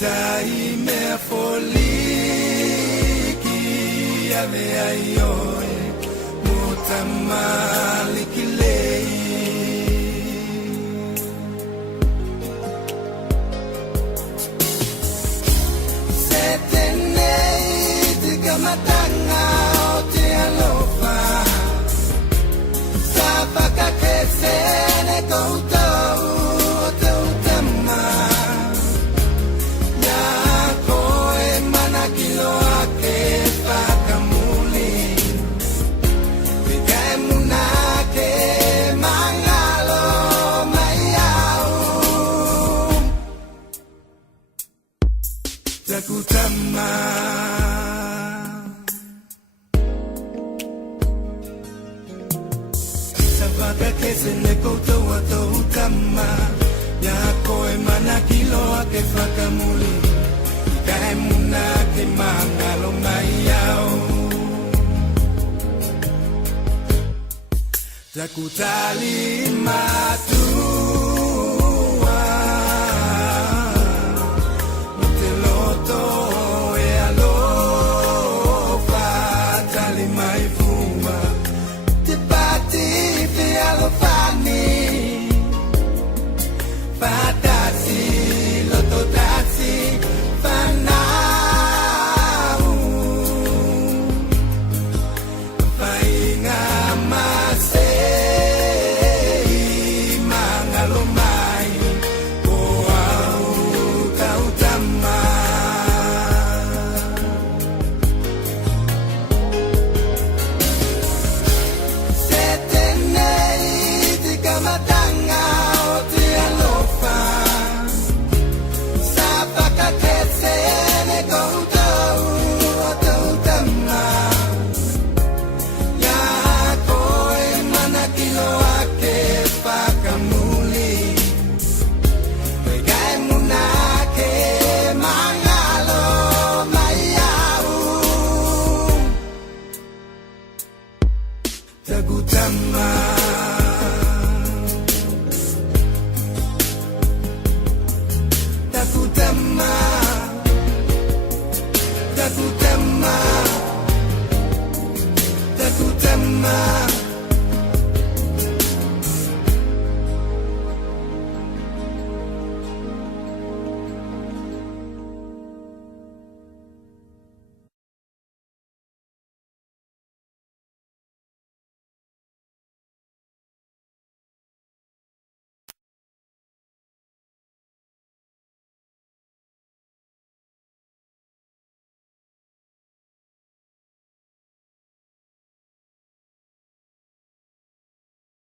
tai me foliki ave aioi mutamali kilei setenei tikamatanga o te alofa sapaka kesene koutou o te utama yako e mana kilo ake whakamuli Wikai munake mangalo mai au Takutama Savaka kesene koutou o te utama Yako e mana kilo ake whakamuli Wikai munake mangalo mai au Takutali matu